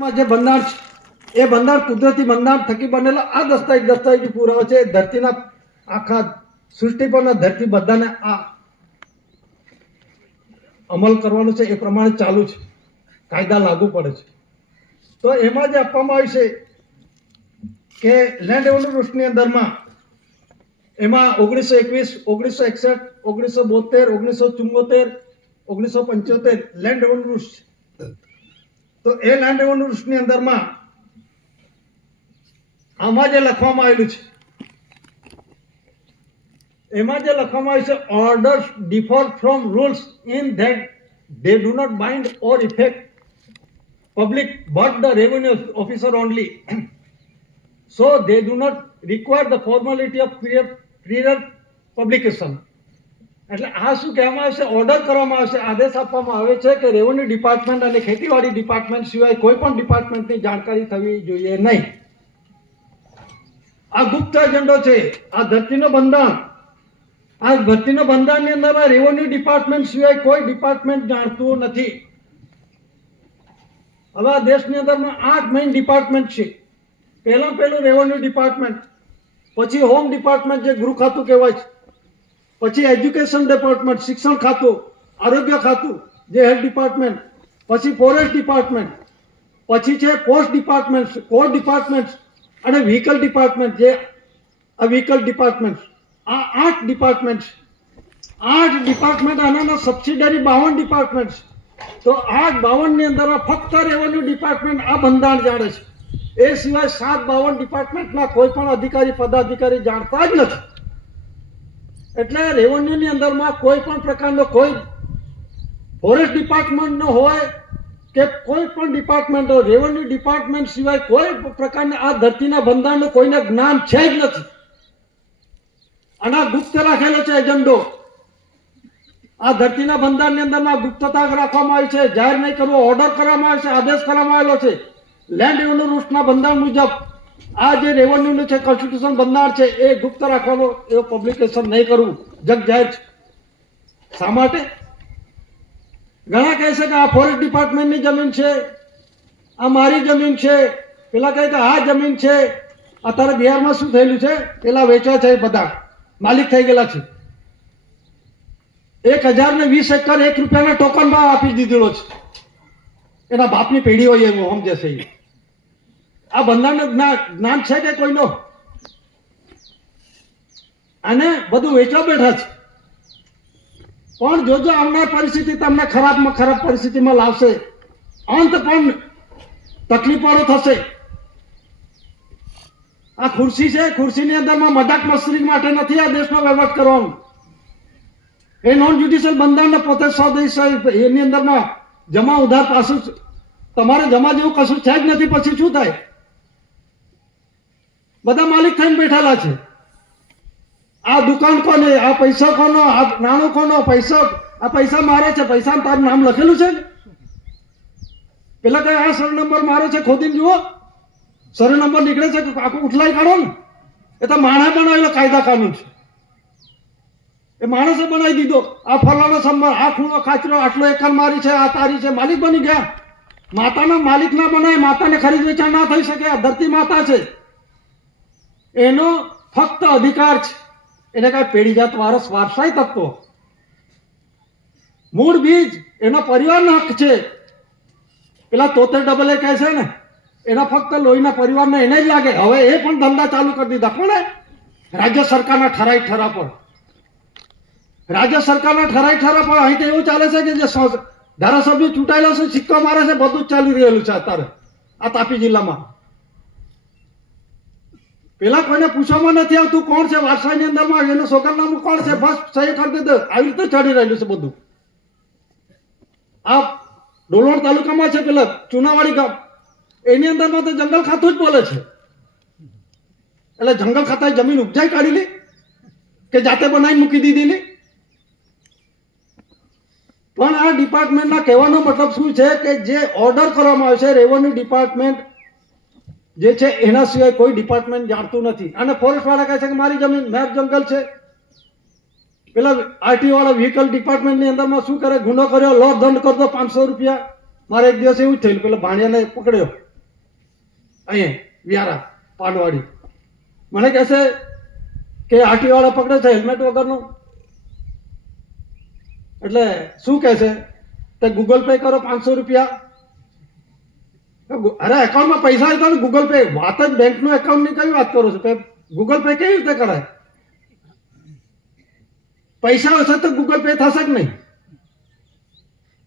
માં જે બંધારણ છે એ બંધારણ કુદરતી બંધારણ થકી બનેલો આ દસ્તાવેજ પુરાવો છે. ધરતીના આખા સૃષ્ટિ પરના ધરતી બધાને આ અમલ કરવાનો છે, એ પ્રમાણે ચાલુ છે, કાયદા લાગુ પડે છે. તો એમાં જે આપવામાં આવ્યું છે કે લેન્ડ રેવન્યુ રૂલ્સની અંદરમાં એમાં 1921, 1961, 1972, 1974, 1975 લેન્ડ રેવન્યુ રૂલ્સ. તો એ લેન્ડ રેવન્યુ રૂલ્સની અંદરમાં આમાં જે લખવામાં આવેલું છે એમાં જે લખવામાં આવ્યું છે, orders differ from rules in that they do not bind or affect public but the revenue officer only. So they do not require the formality of prior publication. એટલે આ શું કહેવામાં આવે છે, ઓર્ડર કરવામાં આવે છે, આદેશ આપવામાં આવે છે કે રેવન્યુ ડિપાર્ટમેન્ટ અને ખેતીવાડી ડિપાર્ટમેન્ટ સિવાય કોઈ પણ ડિપાર્ટમેન્ટની જાણકારી થવી જોઈએ નહીં. આ ગુપ્ત એજન્ડો છે. આ ધરતીનું બંધારણ, આ ધરતીના બંધારણની અંદર રેવન્યુ ડિપાર્ટમેન્ટ સિવાય કોઈ ડિપાર્ટમેન્ટ જાણતું નથી. હવે આ દેશની અંદરમાં 8 મેઇન ડિપાર્ટમેન્ટ છે. પહેલું રેવન્યુ ડિપાર્ટમેન્ટ, પછી હોમ ડિપાર્ટમેન્ટ જે ગૃહ ખાતું કહેવાય છે, પછી એજ્યુકેશન ડિપાર્ટમેન્ટ શિક્ષણ ખાતું, આરોગ્ય ખાતું જે હેલ્થ ડિપાર્ટમેન્ટ, પછી ફોરેસ્ટ ડિપાર્ટમેન્ટ, પછી છે પોસ્ટ ડિપાર્ટમેન્ટ, કોર્ટ ડિપાર્ટમેન્ટ અને વ્હીકલ ડિપાર્ટમેન્ટ જે આ વ્હીકલ ડિપાર્ટમેન્ટ. આ 8 ડિપાર્ટમેન્ટ, 8 ડિપાર્ટમેન્ટ આના સબસિડરી 52 ડિપાર્ટમેન્ટ. તો 52 ની અંદર ફક્ત રેવન્યુ ડિપાર્ટમેન્ટ આ બંધારણ જાણે છે. એ સિવાય 52 ડિપાર્ટમેન્ટના કોઈ પણ અધિકારી પદાધિકારી જાણતા જ નથી. એટલે રેવન્યુની અંદરમાં કોઈ પણ પ્રકારનો કોઈ ફોરેસ્ટ ડિપાર્ટમેન્ટનો હોય કે કોઈ પણ ડિપાર્ટમેન્ટ હોય, રેવન્યુ ડિપાર્ટમેન્ટ સિવાય કોઈ પ્રકારના આ ધરતીના બંધારણનું કોઈને જ્ઞાન છે જ નથી. આના ગુપ્ત રાખેલો છે એજન્ડો. આ ધરતીના બંધારણની અંદરમાં ગુપ્તતા રાખવામાં આવી છે, જાહેર નહીં કરવો ઓર્ડર કરવામાં આવે છે, આદેશ કરવામાં આવેલો છે. લેન્ડ રેવન્યુ રૂલ્સના બંધારણ મુજબ આ જે રેવન્યુનું છે કોન્સ્ટિટ્યુશન બંધારણ છે એ ગુપ્ત રાખવાનો, એવું પબ્લિકેશન નહીં કરવું જગ જાહેર છે. શા માટે? ઘણા કહે છે કે આ ફોરેસ્ટ ડિપાર્ટમેન્ટની જમીન છે, આ મારી જમીન છે, પેલા કહે કે આ જમીન છે. અત્યારે બિહારમાં શું થયેલું છે, પેલા વેચવા છે બધા માલિક થઈ ગયેલા છે. 1020 એકર 1 રૂપિયાના ટોકનમાં આપી દીધેલો છે. એના બાપની પેઢી હોય એવું સમજે છે. આ બંધારણનું જ્ઞાન છે કે કોઈનો? અને બધું વેચવા બેઠા છે. પણ જોજો આવનાર પરિસ્થિતિ તમને ખરાબમાં ખરાબ પરિસ્થિતિમાં લાવશે. અંત પણ તકલીફવાળો થશે. આ ખુરશી છે, ખુરશીની અંદરમાં મજાક મસ્તી માટે નથી આ દેશનો વહીવટ કરવાનો. એ નોન જ્યુડિશિયલ બંધારણ પોતે સ્વદેશ એની અંદરમાં જમા ઉધાર પાછું તમારે જમા જેવું કશું છે જ નથી. પછી શું થાય? બધા માલિક થઈને બેઠેલા છે. આ દુકાન કોને, આ પૈસા કોનો, આ નાણું કોનો, પૈસા આ પૈસા મારે છે, પૈસા તારું નામ લખેલું છે. પેલા કઈ આ સર નંબર મારે છે, ખોદીને જુઓ સર નંબર નીકળે છે કે આખું ઉઠલાઈ કાઢો ને. એ તો માણસે બનાવેલો કાયદા કાનૂન છે. એ માણસે બનાવી દીધો. આ ફલાણો સંબર, આ ખૂણો ખાચરો, આટલો એકર મારી છે, આ તારી છે, માલિક બની ગયા. માતાના માલિક ના બનાય, માતાને ખરીદ વેચાણ ના થઈ શકે. આ ધરતી માતા છે, એનો ફક્ત અધિકાર છે. એને કઈ પેઢીજાત વારસાઈ તત્વો, મૂળ બીજ એના પરિવારનો હક છે. પેલા તોતેર ડબલ કહે છે ને, એના ફક્ત લોહીના પરિવારને એને જ લાગે. હવે એ પણ ધંધા ચાલુ કરી દીધા. કોણે? રાજ્ય સરકારના ઠરાઈ ઠરા પર. રાજ્ય સરકારના ઠરાઈ ઠરા પર અહીં તો એવું ચાલે છે કે જે ધારાસભ્ય ચૂંટાયેલો છે, સિક્કો મારે છે, બધું જ ચાલી રહેલું છે અત્યારે આ તાપી જિલ્લામાં. પેલા કોઈને પૂછવામાં નથી આવતું કોણ છે વારસાઈની અંદરમાં, એનું સોગંદનામું કોણ છે, બસ સહી કરી દીધું. આવી રીતે ચડી રહેલું છે બધું. આ ડોલવણ તાલુકામાં છે પેલા ચુનાવાડી ગામ, એની અંદરમાં તો જંગલ ખાતું જ બોલે છે. એટલે જંગલ ખાતાએ જમીન ઉપજાઈ કાઢેલી કે જાતે બનાવી મૂકી દીધેલી. પણ આ ડિપાર્ટમેન્ટના કહેવાનો મતલબ શું છે કે જે ઓર્ડર કરવામાં આવે છે રેવન્યુ ડિપાર્ટમેન્ટ જે છે એના સિવાય કોઈ ડિપાર્ટમેન્ટ જાણતું નથી. અને ફોરેસ્ટ વાળા કહે છે કે મારી જમીન મેર જંગલ છે. પેલા આરટીઓ વાળા વ્હીકલ ડિપાર્ટમેન્ટની અંદરમાં શું કરે, ગુનો કર્યો લો દંડ કરતો 500 રૂપિયા. મારે એક દિવસ એવું થયેલું, પેલા ભાણિયાને પકડ્યો અહીંયા વ્યારા પાનવાડી. મને કહેશે કે આરટીઓ વાળા પકડે છે હેલ્મેટ વગરનું, એટલે શું કહે છે તે ગૂગલ પે કરો 500 રૂપિયા. અરે એકાઉન્ટમાં પૈસા હતા ને ગૂગલ પે, વાત જ બેંકનું એકાઉન્ટની કઈ વાત કરો છો? ગૂગલ પે કેવી રીતે કરાય? પૈસા હશે તો ગૂગલ પે થશે કે નહીં?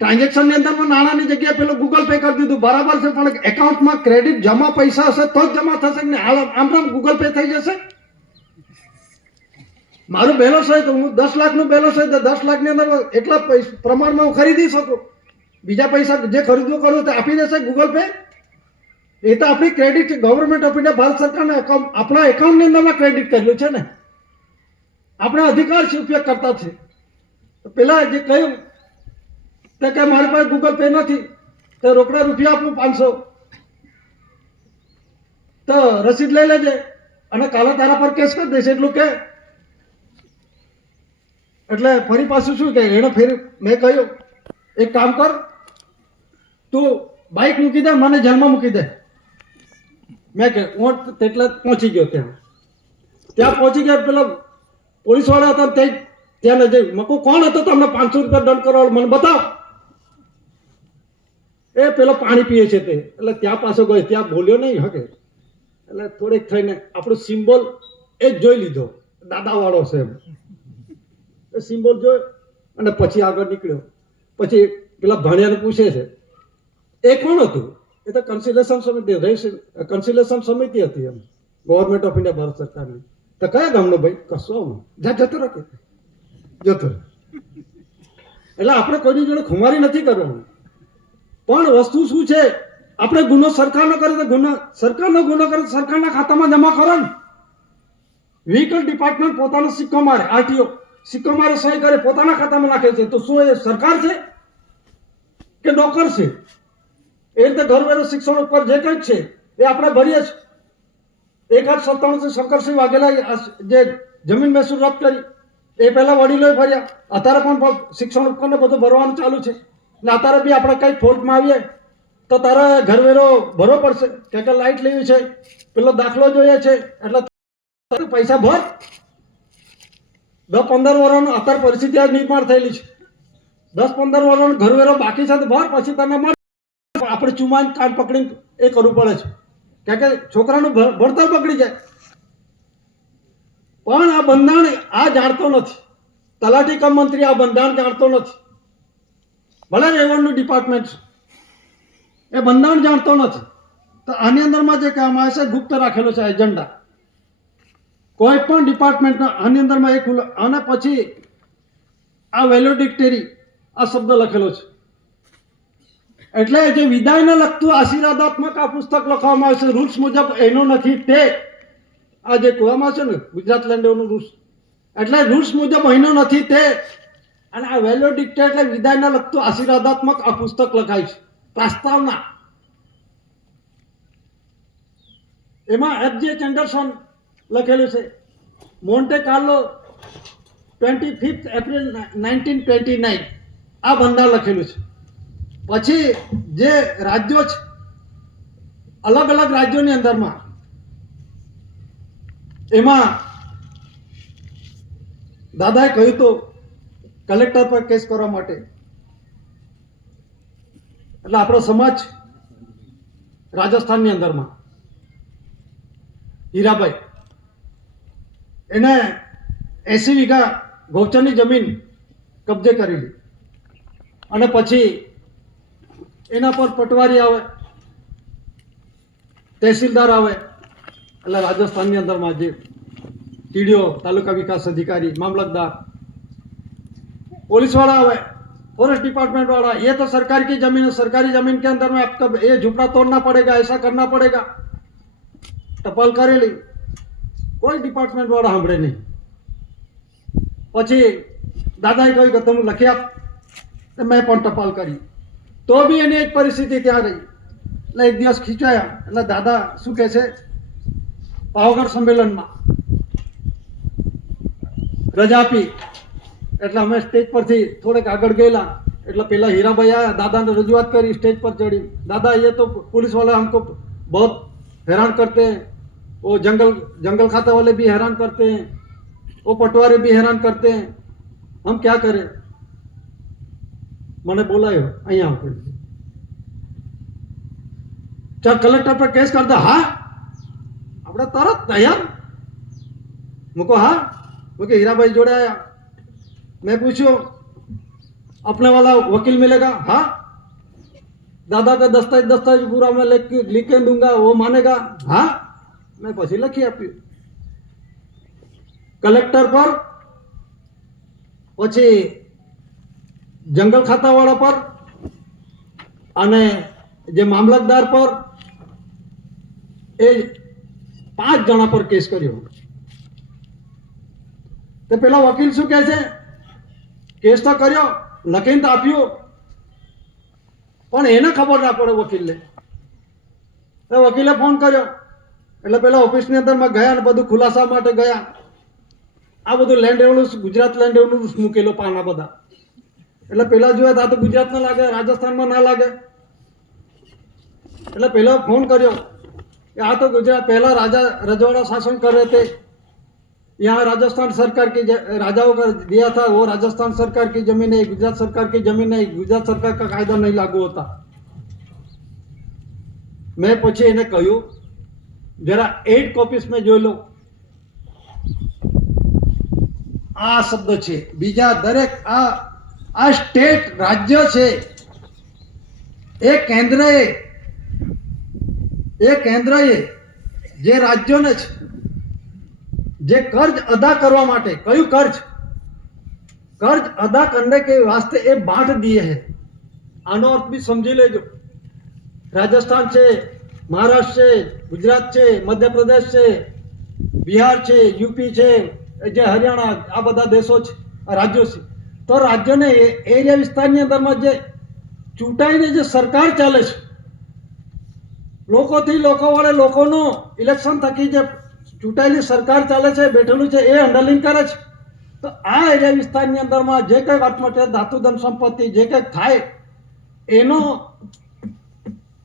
ટ્રાન્ઝેક્શનની અંદરમાં નાણાંની જગ્યાએ પેલો ગૂગલ પે કરી દીધું, બરાબર છે, પણ એકાઉન્ટમાં ક્રેડિટ જમા પૈસા હશે તો જ જમા થશે કે નહીં? આમ ગૂગલ પે થઈ જશે? મારું બેલેન્સ હોય તો હું 10 લાખનું બેલેન્સ હોય તો 10 લાખની અંદર એટલા પ્રમાણમાં હું ખરીદી શકું. બીજા પૈસા જે ખરીદવું કરું તે આપી દેશે ગૂગલ પે? એ તો આપણી credit government of India Bharat સરકારના આપણા એકાઉન્ટની અંદરમાં ક્રેડિટ કરેલું છે ને, આપણા અધિકાર છે ઉપયોગ કરતા છે. પેલા જે કહ્યું તે કે મારી પાસે ગૂગલ પે નથી તો રોકડા રૂપિયા આપું 500, તો રસીદ લઈ લેજે અને કાલે તારા પર કેસ કરી દઈશ એટલું કે. એટલે ફરી પાછું શું કે એને ફેર મેં કહ્યું એક કામ કર, તું બાઇક મૂકી દે, મને જેલમાં મૂકી દે. મેં કે હું તેટલે પહોંચી ગયો ત્યાં પહોંચી ગયા. પેલો પોલીસ વાળા હતા ત્યાં જઈ મકું કોણ હતો તમને 500 રૂપિયા દંડ કરવા? મને બતાવ. એ પેલો પાણી પીએ છે તે, એટલે ત્યાં પાછો ગયો, ત્યાં બોલ્યો નહીં હકે, એટલે થોડીક થઈને આપણું સિમ્બોલ એ જ જોઈ લીધો, દાદા વાળો છે એમ. એ સિમ્બોલ જોયો અને પછી આગળ નીકળ્યો. પછી પેલા ભાણિયાને પૂછે છે એ કોણ હતું? એ તો કન્સિલેશન સમિતિ સમિતિ હતી એમ, ગવર્મેન્ટ ઓફ ઇન્ડિયા ભારત સરકારની. તો કયા ગામનો ભાઈ? કશો જ્યાં જતો રહે જતો રહે. એટલે આપણે કોઈની જોડે ખુમારી નથી કરવાનું, પણ વસ્તુ શું છે, આપણે ગુનો સરકારનો કરે તો સરકારનો ગુનો કરે તો સરકારના ખાતામાં જમા કરો ને. વ્હીકલ ડિપાર્ટમેન્ટ પોતાનો સિક્કો મારે, આરટીઓ સિક્કો મારે, સહી કરે, પોતાના ખાતામાં નાખે છે, તો શું એ સરકાર છે કે નોકર છે? એ રીતે ઘરવેરો શિક્ષણ ઉપર જે કંઈક છે એ આપણે ભરીએ છીએ. 1897 શંકરસિંહ વાઘેલા જે જમીન મહેસૂલ રદ કરી એ પહેલા વડીલોએ ભર્યા, અત્યારે પણ શિક્ષણ ઉપકરને બધું ભરવાનું ચાલુ છે. ને અત્યારે બી આપણે કંઈક ફોલ્ટમાં આવીએ તો તારે ઘરવેરો ભરવો પડશે, કે લાઇટ લેવી છે, પેલો દાખલો જોઈએ છે, એટલે પૈસા ભર. 10-15 વર્ષનું અત્યારે પરિસ્થિતિ આ નિર્માણ થયેલી છે. 10-15 વર્ષનો ઘરવેરો બાકી છે તો ભર, પછી તને મળે. આપણે ચુમાઈને કાર્ડ પકડીને એ કરવું પડે છે, કે છોકરાનું ભણતર પકડી જાય. પણ આ બંધારણ આ જાણતો નથી, તલાટી કમ મંત્રી આ બંધારણ જાણતો નથી. ભલે રેવન્યુ ડિપાર્ટમેન્ટ એ બંધારણ જાણતો નથી. તો આની અંદરમાં જે કહેવામાં આવે છે ગુપ્ત રાખેલો છે એજન્ડા કોઈ પણ ડિપાર્ટમેન્ટના, આની અંદરમાં એક અને પછી આ વેલ્યુડિક્ટરી આ શબ્દ લખેલો છે. એટલે જે વિદાયને લગતું આશીર્વાદાત્મક આ પુસ્તક લખવામાં આવે છે રૂલ્સ મુજબ, એનો નથી તે આ જે કહેવામાં આવે છે ને ગુજરાત લેન્ડ એનું રૂલ્સ, એટલે રૂલ્સ મુજબ એનો નથી તે. અને આ વેલ્યુડિક્ટર એટલે વિદાયને લગતું આશીર્વાદાત્મક આ પુસ્તક લખાય છે, પ્રસ્તાવના. એમાં F.J. એન્ડરસન લખેલું છે, મોન્ટે કાર્લો 25 એપ્રિલ 1929 આ બંધારણ લખેલું છે. પછી જે રાજ્યો છે, અલગ અલગ રાજ્યોની અંદરમાં એમાં દાદાએ કહ્યું તો કલેક્ટર પર કેસ કરવા માટે, એટલે આપણો સમાજ રાજસ્થાનની અંદરમાં હીરાભાઈ એને 80 વીઘા ગૌચરની જમીન કબજે કરેલી, અને પછી એના પર પટવારી આવે, તહેસીલદાર આવે, એટલે રાજસ્થાનની અંદરમાં જે ટીડીઓ, તાલુકા વિકાસ અધિकारी, मामलतदार, पुलिस वाला આવે, फॉरेस्ट डिपार्टमेंट वाला, ये तो सरकार की जमीन है, सरकारी जमीन के अंदर में आपका ये झुपड़ा तोड़ना पड़ेगा, ऐसा करना पड़ेगा, टपाल करेली. કોઈ ડિપાર્ટમેન્ટ વાળા સાંભળે નહીં. પછી દાદાએ કહ્યું કે તમે લખી આપ, મેં પણ ટપાલ કરી, તો બી એની એક પરિસ્થિતિ ત્યાં રહી. એટલે એક દિવસ ખીચાયા, એટલે દાદા શું કહે છે, પાવાગઢ સંમેલનમાં રજા આપી, એટલે અમે સ્ટેજ પરથી થોડેક આગળ ગયેલા, એટલે પેલા હીરાભાઈ આવ્યા, દાદાને રજૂઆત કરી, સ્ટેજ પર ચડી, દાદા ये तो पुलिस वाला हमको बहुत हैरान करते हैं, वो जंगल खाता वाले भी हैरान करते हैं, वो पटवारी भी हैरान करते हैं। हम क्या करें? मैंने बोलायो અહીંયા આવો ચાલ કલેક્ટર પર કેસ कर दो। हाँ આપણે તરત તૈયાર मुको। हाँ मुझे हीरा भाई जोड़े आया, मैं पूछो अपने वाला वकील मिलेगा? हाँ दादा का दस्तावेज पूरा मैं लिख के दूंगा, वो मानेगा? हाँ मैं પછી લખી આપ્યું કલેક્ટર પર, પછી જંગલ ખાતાવાળા પર અને જે મામલતદાર પર, એ 5 જણા પર કેસ કર્યો। तो पेला वकील शू कहे छे? केस तो कर्यो, लखीने तो आप्यो, पण एने खबर ना पड़े वकील ने। तो वकीले फोन कर्यो એટલે પેલા ઓફિસની અંદર માં ગયા ને બધું ખુલાસા માટે ગયા। આ બધું land revenue, Gujarat land revenue મૂકેલો પાના બધા। એટલે પેલા જોયા તો આ તો ગુજરાતમાં લાગે, રાજસ્થાનમાં ના લાગે। એટલે પેલા ફોન કર્યો કે આ તો ગુજરાત પહેલા રાજા રજવાડા शासन कर रहे थे, यहाँ राजस्थान सरकार की राजाओं का दिया था, वो राजस्थान सरकार की जमीन है, गुजरात सरकार की जमीन है, गुजरात सरकार का कायदा नहीं लागू होता। मैं પછી એને કહ્યું जरा 8 कॉपीज में જોઈ લો, આ શબ્દ છે બીજા દરેક આ સ્ટેટ રાજ્ય છે, એ કેન્દ્રએ જે રાજ્યોને છે जे कर्ज अदा करवा माटे, कयु कर्ज अदा करने के वास्ते ये बांट दिए है। आनो अर्थ भी समझी लेजो। राजस्थान से, महाराष्ट्र से, गुजरात से, मध्य प्रदेश से, बिहार से, यूपी से, जे हरियाणा, आ बधा देशों राज्यों से, तो राज्यों ने एरिया विस्तार अंदर में जे चूंटाईने जे सरकार चाले छे, लोकोथी लोको वाले लोकोनो इलेक्शन थकी जे चूंटायेली सरकार चाले छे, बेठेलू छे, ए अंडरलाइन करे छे। तो आ एरिया विस्तारनी अंदरमां जे कंई आत्महत्या, धातुधन संपत्ति जे कंई थाय एनो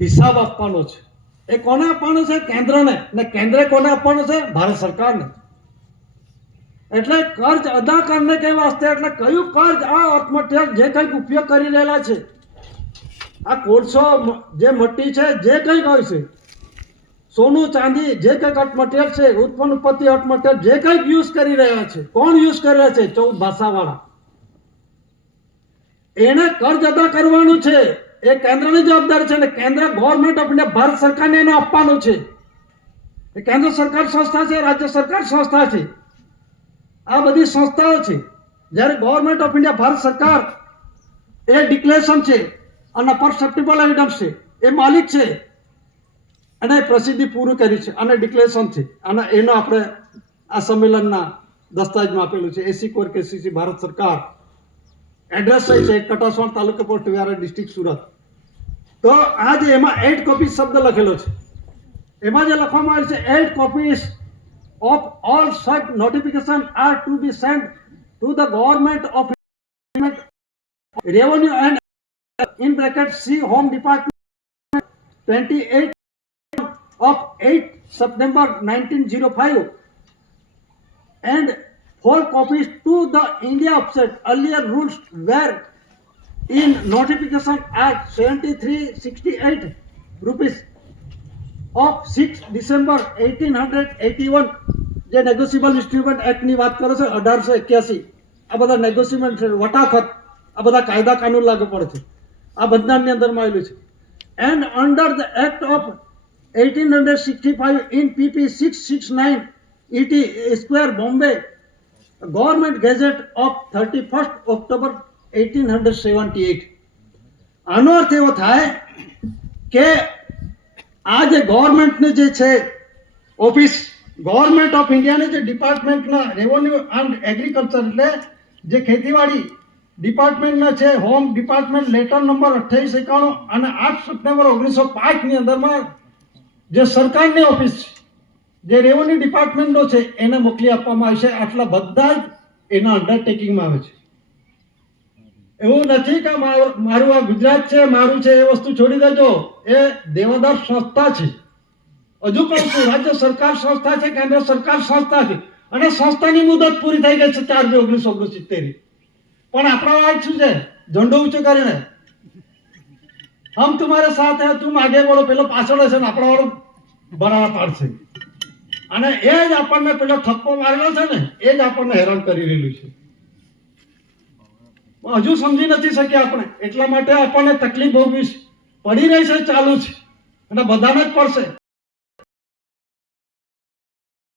हिसाब आपवानो छे। ए कोने आपवानो छे? केंद्रने। ने केंद्रे कोने आपवानो छे? भारत सरकारने। एटले कर्ज अदा करने के वास्ते, एटले कयुं कर्ज? आ आत्महत्या जे कंई उपयोग करी रहेला छे, आ कोळसो जे मट्टी छे, जे कंई होय छे, सोनू चांदी जे कंई कट मटेरियल छे, उत्पन्न उत्पत्ति हट मटेरियल जे कंई यूज करी रह्या छे, कोण यूज करे छे? 14 भाषावाळा। एने कर्ज अदा करवानुं छे, ए केंद्રની જવાબદારી છે ને કેન્દ્ર ગવર્નમેન્ટ ઓફ ઇન્ડિયા ભારત સરકારને એનો આપવાનું છે। એ કેન્દ્ર સરકાર સંસ્થા છે, રાજ્ય સરકાર સંસ્થા છે, આ બધી સંસ્થાઓ છે। જ્યારે ગવર્નમેન્ટ ઓફ ઇન્ડિયા ભારત સરકાર એ ડિક્લેરેશન છે અને પરસેપ્ટિબલ એવિડન્સ છે, એ માલિક છે અને પ્રસિદ્ધિ પૂરું કરી છે અને ડિક્લેરેશન છે અને એનો આપણે આ સંમેલનના દસ્તાવેજમાં આપેલું છે। એસી કોર કેસીસી ભારત સરકાર, એડ્રેસ છે કટાસવાણ તાલુકા પોસ્ટ વિહાર ડિસ્ટ્રિક્ટ સુરત। તો આ જે એમાં 8 કોપી શબ્દ લખેલો છે, એમાં જે લખવામાં આવ્યું છે 8 copies of all such notification are to be sent to the government of revenue and in bracket C home department 28 of 8 September 1905 and 4 copies to the India offset. Earlier rules were in notification Act 7368 rupees of 6 December 1881 જે negotiable instrument act ની વાત કરે છે 1881। આ બધા negotiable વટાફટ આ બધા કાયદા કાનૂન લાગુ પડે છે, આ બંધારણની અંદરમાં આવેલું છે। And under the act of 1865 in PP 669 ET Square Bombay Government Gazette of 31st October 1878। આનો અર્થ એવો થાય કે આ જે ગવર્મેન્ટને જે છે ઓફિસ, ગવર્મેન્ટ ઓફ ઇન્ડિયાને જે ડિપાર્ટમેન્ટના રેવન્યુ એન્ડ એગ્રીકલ્ચર એટલે જે ખેતીવાડી ડિપાર્ટમેન્ટના છે, હોમ ડિપાર્ટમેન્ટ લેટર નંબર 2891 અને 8 સપ્ટેમ્બર 1905 ની અંદરમાં જે સરકારની ઓફિસ છે, જે રેવન્યુ ડિપાર્ટમેન્ટનો છે, એને મોકલી આપવામાં આવી છે। આટલા બધા જ એના અંડરટેકિંગમાં આવે છે। એવું નથી કે મારું આ ગુજરાત છે, મારું છે, એ વસ્તુ છોડી દેજો। એ દેવદાર સંસ્થા છે, હજુ કહું છું, રાજ્ય સરકાર સંસ્થા છે, કેન્દ્ર સરકાર સંસ્થા છે, અને સંસ્થાની મુદત પૂરી થઈ ગઈ છે 4/2/1969. પણ આપણા વાળા શું છે, ઝંડો ઊંચો કરીને હમ તમારે સાથ હે, તુમ આગે બોલો, પેલો પાછળ હશે ને આપણા વાળો બરાબર પાડશે. અને એ જ આપણને પેલો થપ્પો મારેલો છે ને, એ જ આપણને હેરાન કરી રહેલું છે. હજુ સમજી નથી શક્યા આપણે, એટલા માટે આપણને તકલીફ ભોગવી પડી રહી છે, ચાલુ છે, અને બધાને જ પડશે.